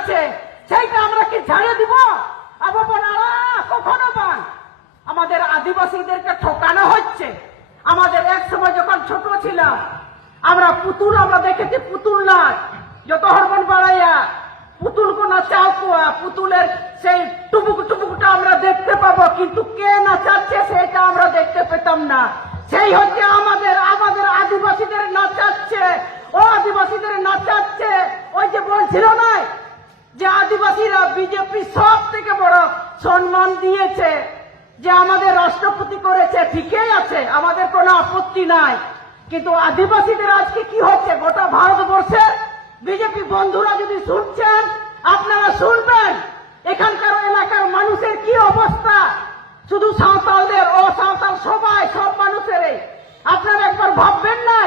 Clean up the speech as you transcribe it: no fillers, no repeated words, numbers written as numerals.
আছে সেইটা আমরা কি ঝাড়ে দিব? আপনারা কখনো পান? আমাদের আদিবাসীদেরকে ঠকানো হচ্ছে। আমাদের এক সময় যখন ছোট ছিলাম আমরা দেখেছি পুতুল নাচ, যত হরমোন বাড়াইয়া পুতুল কো নাচাও কোয়া, পুতুলের সেই টুপুক টুপুকটা আমরা দেখতে পাবো, কিন্তু কে নাচাচ্ছে সেটা আমরা দেখতে পেতাম না। সেই হচ্ছে আমাদের আদিবাসীদের নাচাচ্ছে, ও আদিবাসীদের নাচাচ্ছে। ওই যে বলছিল না যে আদিবাসীরা বিজেপি সব থেকে বড় সম্মান দিয়েছে, যে আমাদের রাষ্ট্রপতি করেছে, ঠিকই আছে, আমাদের কোনো আপত্তি নাই। কিন্তু আদিবাসীদের আজকে কি হচ্ছে গোটা ভারতবর্ষের বিজেপি বন্ধুরা যদি শুনছেন, আপনারা শুনবেন এখানকার এলাকার মানুষের কি অবস্থা। শুধু সাঁওতালদের, ও সাঁওতাল সবাই, সব মানুষের আপনারা একবার ভাববেন না